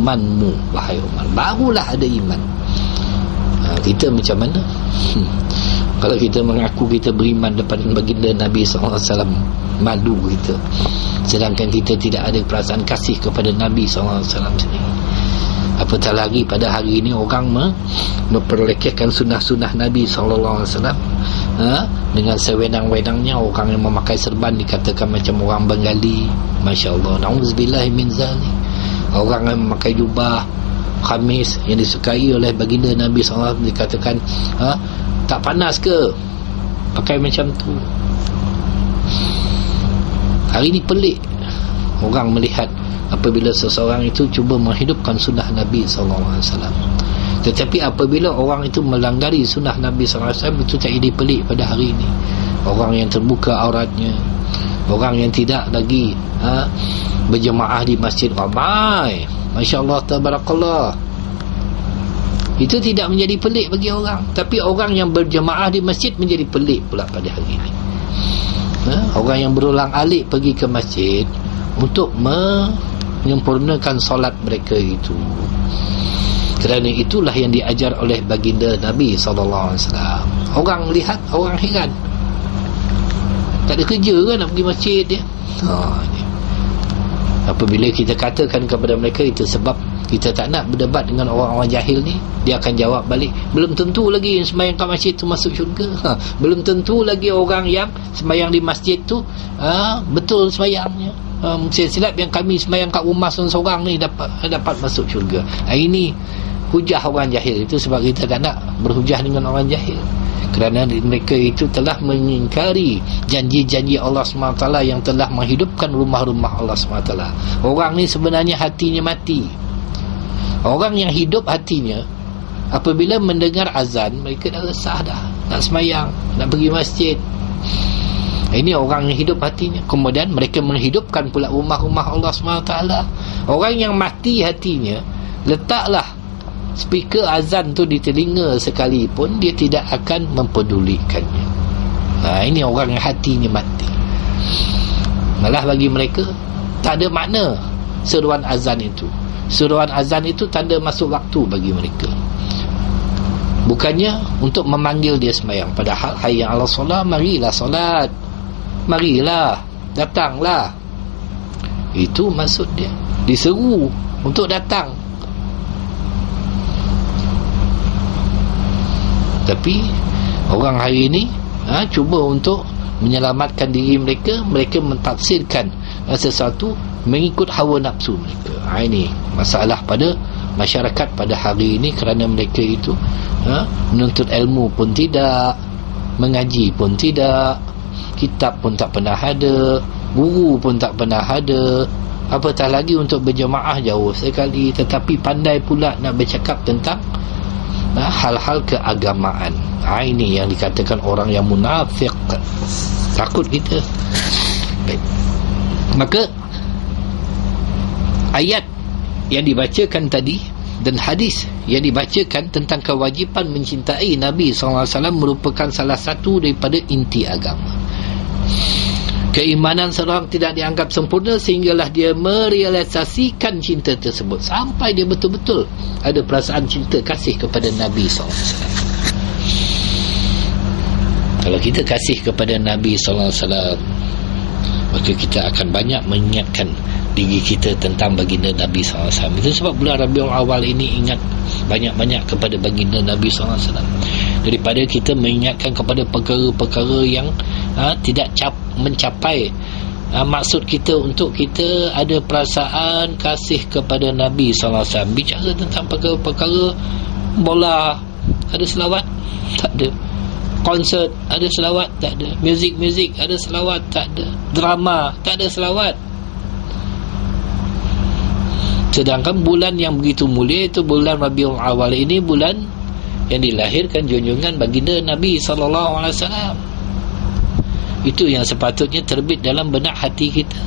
imanmu wahai Umar, barulah ada iman. Kita macam mana? Kalau kita mengaku kita beriman depan baginda Nabi SAW, malu kita, sedangkan kita tidak ada perasaan kasih kepada Nabi SAW sendiri. Apatah lagi pada hari ini orang memperlekehkan sunnah-sunnah Nabi SAW, dengan sewenang-wenangnya. Orang yang memakai serban dikatakan macam orang Bengali, Masya Allah, na'udzubillah min zalik. Orang yang memakai jubah khamis yang disukai oleh baginda Nabi SAW dikatakan tak panas ke pakai macam tu. Hari ini pelik orang melihat apabila seseorang itu cuba menghidupkan sunnah Nabi SAW. Tetapi apabila orang itu melanggari sunnah Nabi SAW, itu tak jadi pelik pada hari ini. Orang yang terbuka auratnya, orang yang tidak lagi berjemaah di masjid ramai, Masya Allah, tabarakallah, itu tidak menjadi pelik bagi orang. Tapi orang yang berjemaah di masjid menjadi pelik pula pada hari ini. Orang yang berulang alik pergi ke masjid untuk menyempurnakan solat mereka itu. Kerana itulah yang diajar oleh baginda Nabi SAW. Orang lihat, orang heran, tak ada kerja kan nak pergi masjid dia. Apabila kita katakan kepada mereka itu sebab kita tak nak berdebat dengan orang-orang jahil ni, dia akan jawab balik, belum tentu lagi yang sembahyang kat masjid tu masuk syurga. Belum tentu lagi orang yang sembahyang di masjid tu betul sembahyangnya. Silap yang kami sembahyang kat rumah seorang-seorang ni dapat masuk syurga. Ini hujah orang jahil. Itu sebab kita tak nak berhujah dengan orang jahil, kerana mereka itu telah mengingkari janji-janji Allah SWT yang telah menghidupkan rumah-rumah Allah SWT. Orang ni sebenarnya hatinya mati. Orang yang hidup hatinya, apabila mendengar azan, mereka dah resah dah, nak semayang, nak pergi masjid. Ini orang yang hidup hatinya. Kemudian mereka menghidupkan pula rumah-rumah Allah SWT. Orang yang mati hatinya, letaklah speaker azan tu di telinga sekalipun, dia tidak akan mempedulikannya. Ini orang yang hatinya mati. Malah bagi mereka tak ada makna seruan azan itu. Seruan azan itu tanda masuk waktu bagi mereka, bukannya untuk memanggil dia sembahyang. Padahal hayya 'alas solat, marilah solat, marilah, datanglah. Itu maksud dia, diseru untuk datang. Tapi orang hari ini cuba untuk menyelamatkan diri mereka. Mereka mentafsirkan sesuatu mengikut hawa nafsu mereka. Ini masalah pada masyarakat pada hari ini, kerana mereka itu menuntut ilmu pun tidak, mengaji pun tidak, kitab pun tak pernah ada, guru pun tak pernah ada, apatah lagi untuk berjemaah jauh sekali. Tetapi pandai pula nak bercakap tentang hal-hal keagamaan. Ini yang dikatakan orang yang munafik. Takut kita. Baik. Maka ayat yang dibacakan tadi dan hadis yang dibacakan tentang kewajipan mencintai Nabi SAW merupakan salah satu daripada inti agama. Keimanan seorang tidak dianggap sempurna sehinggalah dia merealisasikan cinta tersebut, sampai dia betul-betul ada perasaan cinta kasih kepada Nabi SAW. Kalau kita kasih kepada Nabi SAW, maka kita akan banyak mengingatkan diri kita tentang baginda Nabi SAW. Itu sebab bulan Rabiul Awal ini ingat banyak-banyak kepada baginda Nabi SAW, daripada kita mengingatkan kepada perkara-perkara yang tidak mencapai maksud kita untuk kita ada perasaan kasih kepada Nabi SAW. Bicara tentang perkara-perkara bola, ada selawat? Tak ada. Konsert, ada selawat? Tak ada. Muzik, ada selawat? Tak ada. Drama, tak ada selawat. Sedangkan bulan yang begitu mulia itu bulan Rabiul Awal ini, bulan yang dilahirkan junjungan baginda Nabi SAW. Itu yang sepatutnya terbit dalam benak hati kita.